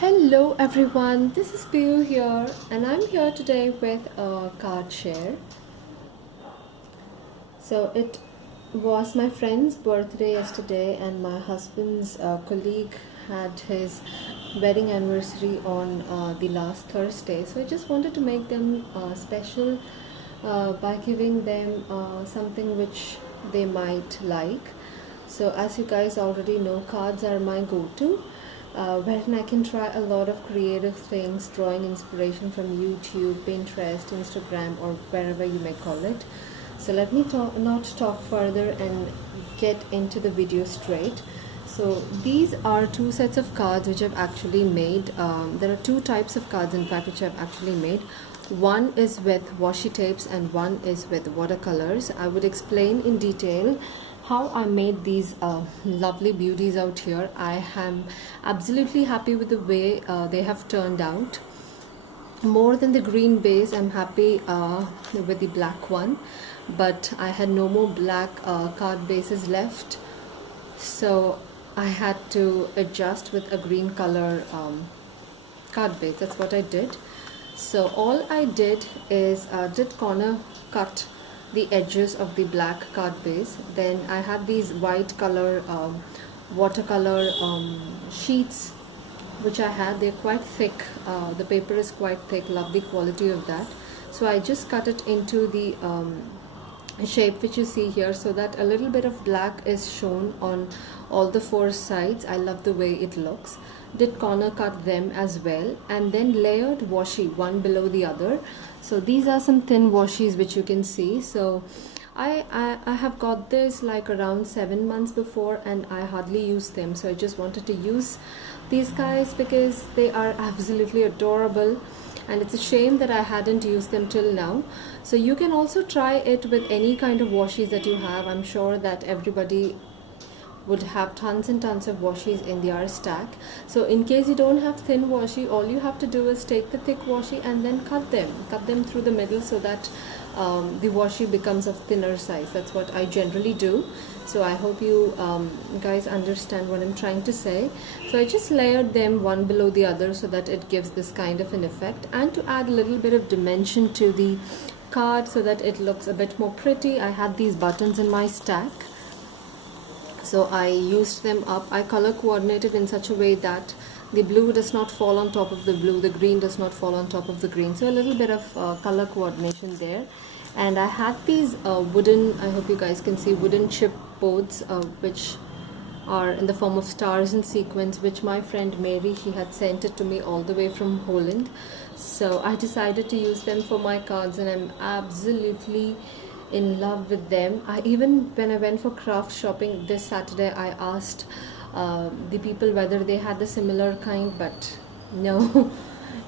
Hello everyone, this is Piyu here and I'm here today with a card share. So it was my friend's birthday yesterday and my husband's colleague had his wedding anniversary on the last Thursday. So I just wanted to make them special by giving them something which they might like. So as you guys already know, cards are my go-to. Wherein I can try a lot of creative things, drawing inspiration from YouTube, Pinterest, Instagram, or wherever you may call it. So let me not talk further and get into the video straight. So these are two sets of cards which I've actually made. There are two types of cards in fact which I've actually made. One is with washi tapes and one is with watercolors. I would explain in detail how I made these lovely beauties out here. I am absolutely happy with the way they have turned out. More than the green base, I'm happy with the black one, but I had no more black card bases left, so I had to adjust with a green color card base. That's what I did. So all I did is did corner cut the edges of the black card base. Then I had these white color watercolor sheets which I had. They're quite thick, the paper is quite thick, love the quality of that. So I just cut it into the shape which you see here, so that a little bit of black is shown on all the four sides. I love the way it looks. Did corner cut them as well, and then layered washi one below the other. So these are some thin washies which you can see. So I have got this like around 7 months before and I hardly use them, so I just wanted to use these guys because they are absolutely adorable and it's a shame that I hadn't used them till now. So you can also try it with any kind of washies that you have. I'm sure that everybody would have tons and tons of washies in their stack. So in case you don't have thin washi, all you have to do is take the thick washi and then cut them through the middle, so that the washi becomes of thinner size. That's what I generally do. So I hope you guys understand what I'm trying to say. So I just layered them one below the other so that it gives this kind of an effect, and to add a little bit of dimension to the card so that it looks a bit more pretty, I had these buttons in my stack. So I used them up. I color coordinated in such a way that the blue does not fall on top of the blue, the green does not fall on top of the green. So a little bit of color coordination there. And I had these wooden, I hope you guys can see, wooden chipboards which are in the form of stars and sequins, which my friend Mary, she had sent it to me all the way from Holland. So I decided to use them for my cards and I'm absolutely in love with them. When I went for craft shopping this Saturday, I asked the people whether they had the similar kind, but no,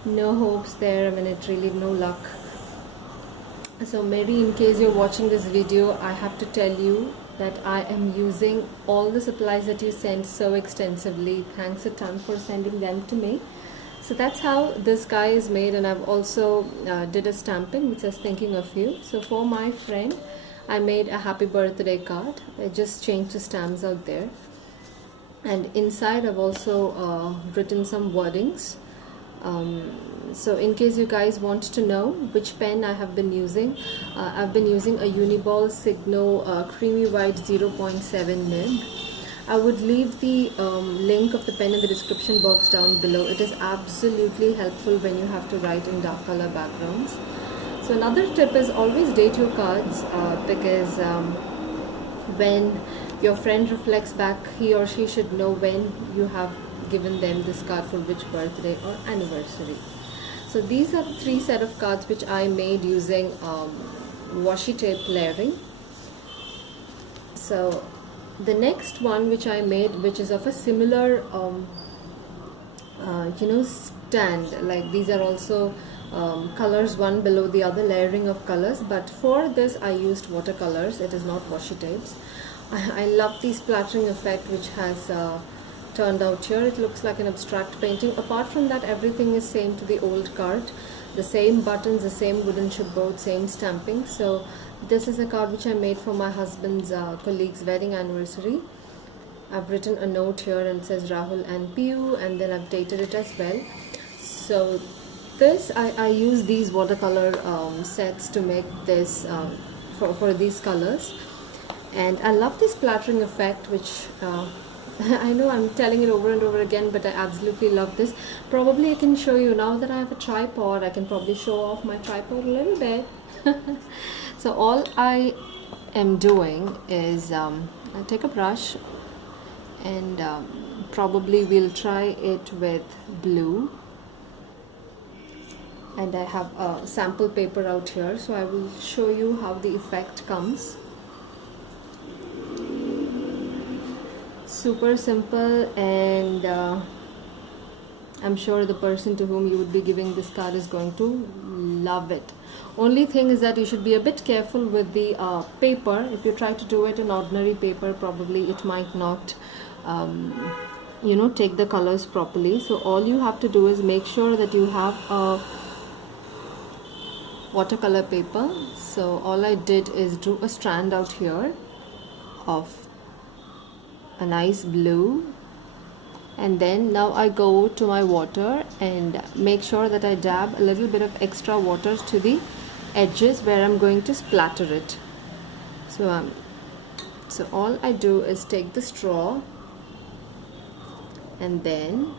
no hopes there. I mean, it really no luck. So Mary, in case you're watching this video, I have to tell you that I am using all the supplies that you sent so extensively. Thanks a ton for sending them to me. So that's how this guy is made, and I've also did a stamping which says thinking of you. So for my friend, I made a happy birthday card. I just changed the stamps out there, and inside I've also written some wordings. So in case you guys want to know which pen I have been using, I've been using a Uniball Signo Creamy White 0.7 nib. I would leave the link of the pen in the description box down below. It is absolutely helpful when you have to write in dark color backgrounds. So another tip is always date your cards because when your friend reflects back, he or she should know when you have given them this card for which birthday or anniversary. So these are the three set of cards which I made using washi tape layering. So the next one which I made, which is of a similar stand, like these are also colors one below the other, layering of colors, but for this I used watercolors. It is not washi tapes. I love the splattering effect which has turned out here. It looks like an abstract painting. Apart from that, everything is same to the old card. The same buttons, the same wooden chipboard, same stamping. So this is a card which I made for my husband's colleague's wedding anniversary. I've written a note here and it says Rahul and Piyu, and then I've dated it as well. So this, I use these watercolor sets to make this for these colors, and I love this splattering effect, which I know I'm telling it over and over again, but I absolutely love this. Probably I can show you now that I have a tripod. I can probably show off my tripod a little bit. So all I am doing is I take a brush, and probably we'll try it with blue, and I have a sample paper out here, so I will show you how the effect comes. Super simple, and I'm sure the person to whom you would be giving this card is going to love it. Only thing is that you should be a bit careful with the paper. If you try to do it in ordinary paper, probably it might not you know, take the colors properly. So all you have to do is make sure that you have a watercolor paper. So all I did is drew a strand out here of a nice blue, and then now I go to my water and make sure that I dab a little bit of extra water to the edges where I'm going to splatter it. So all I do is take the straw and then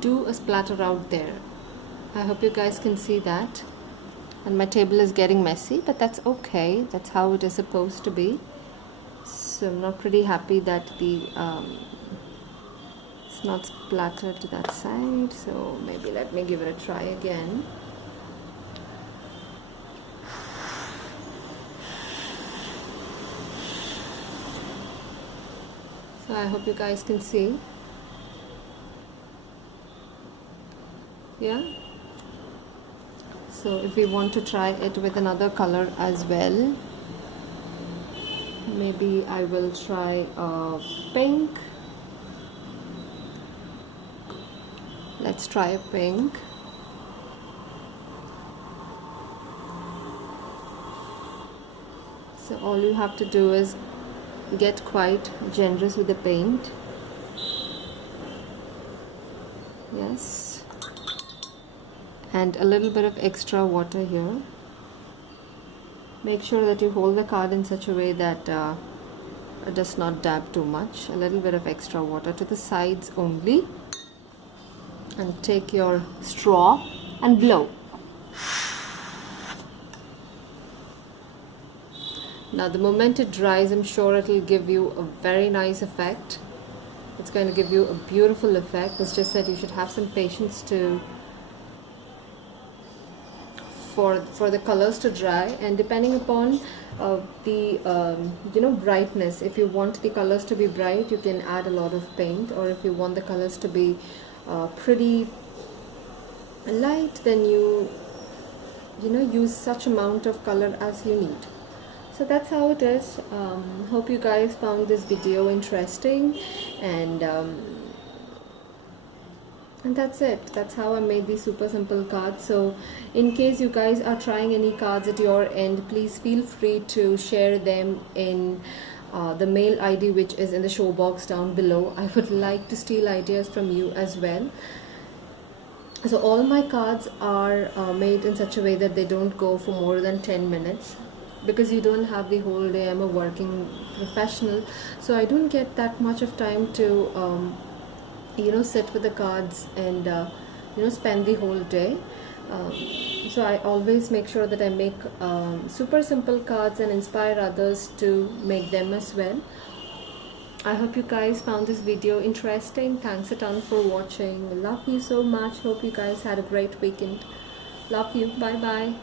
do a splatter out there. I hope you guys can see that. And my table is getting messy, but that's okay. That's how it is supposed to be. So I'm not pretty happy that the it's not splattered to that side. So maybe let me give it a try again. So I hope you guys can see. Yeah. So if we want to try it with another color as well, maybe I will try pink. Let's try a pink. So all you have to do is get quite generous with the paint. Yes. And a little bit of extra water here. Make sure that you hold the card in such a way that it does not dab too much. A little bit of extra water to the sides only. And take your straw and blow. Now the moment it dries, I'm sure it will give you a very nice effect. It's going to give you a beautiful effect. It's just that you should have some patience to for the colors to dry, and depending upon the you know, brightness. If you want the colors to be bright, you can add a lot of paint, or if you want the colors to be pretty light, then you know, use such amount of color as you need. So that's how it is. Hope you guys found this video interesting, and that's it. That's how I made these super simple cards. So in case you guys are trying any cards at your end, please feel free to share them in the mail ID which is in the show box down below. I would like to steal ideas from you as well. So all my cards are made in such a way that they don't go for more than 10 minutes. Because you don't have the whole day. I'm a working professional, so I don't get that much of time to you know, sit with the cards and you know, spend the whole day. So I always make sure that I make super simple cards and inspire others to make them as well. I hope you guys found this video interesting. Thanks a ton for watching. Love you so much. Hope you guys had a great weekend. Love you. Bye bye.